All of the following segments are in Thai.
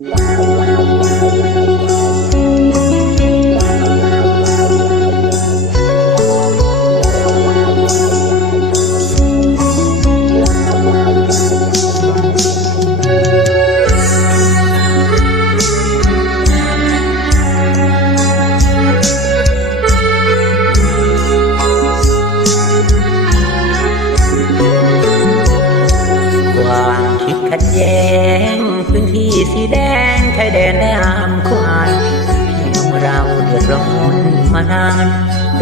ค แย้งพื้นที่สีแดงชายแดนน้ำควายที่ของเราเดือดร้อนมานาน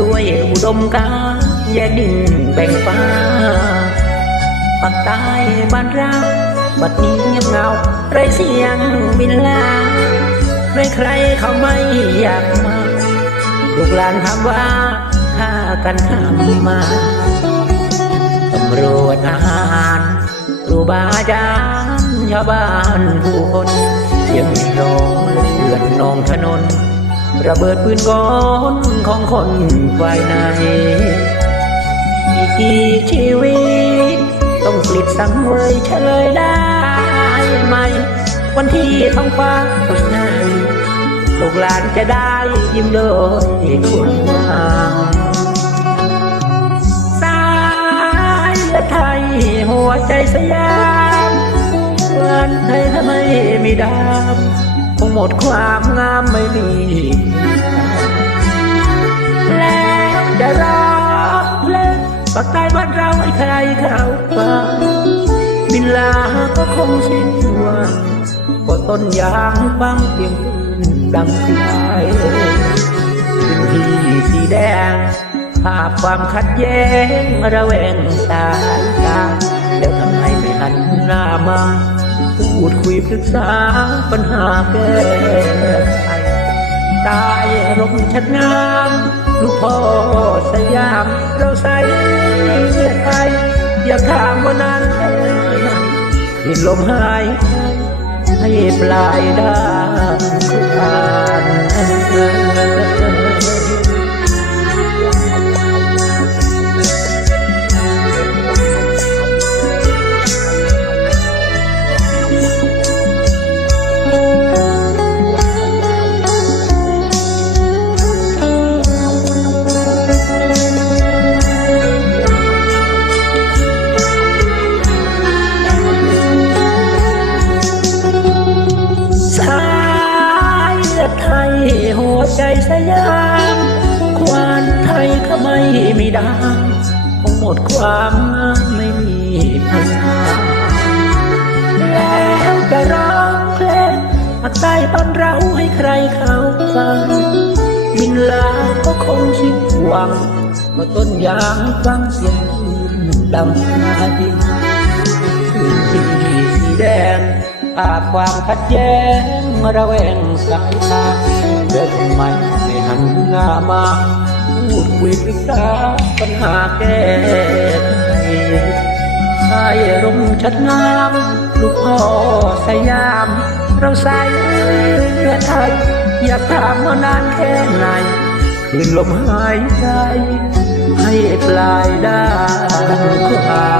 ด้วยอุดมการณ์แยกดินแบ่งฟ้าปักใต้บ้านเราบัดนี้เงียบเงาไรเสียงบินลาใครใครๆเขาไม่อยากมาลูกหลานถามว่าฆ่ากันทำมาตำรวจทหารครูบาอาจารย์ ชาวบ้านผู้คนเสียงร้องเลือดนองถนน ระเบิดปืนกลของคนฝ่ายในอีกกี่ชีวิต ต้องปลิดสังเวยเฉลยได้ไหม วันที่ท้องฟ้าสดใสลูกหลานจะได้ยิ้มโดยคุณงามสายเลือดไทยหัวใจสยาม อนไทยไมมีดำคงหมดความงามไม่มีแล้วจะรอเพลงปักใต้บ้านเราให้ใครเขาฟังบินลาก็คงสิ้นหวังก็ต้นยางบางเพียงคืนดังคลายพื้นที่สีแดงภาพความขัดแย้งระแวงสายตาแล้วทำไมไม่หันหน้ามา พูดคุยปรึกษาปัญหาแก้ไขตายรมชัดงามลูกพ่อสยาม เราใส่เลือดไทยอยาถามว่านานแค่ไหนคืนลมหายให้ปลายดางคุกาน ใจสยามควานไทยก็ไม่มีดางคงหมดความงามไม่มีพลังแล้วจะร้องเพลงภาใต้บ้านเราให้ใครเขาฟังบินลาก็คงสิ้นหวังเมื่อต้นยางฟังเสียงคืนดำนาดินพื้นที่สีแดงภาพความขัดแย้งระแวงสายตา เดินทำไมไม่หันหน้ามา พูดคุยปรึกษาปัญหาแก้ไขชายร่มชัดงามลูกพ่อสยาม เราใส่เลือไทย อยากถามว่านานแค่ไหนคืนลมหายใจ ให้ปลายด้านควา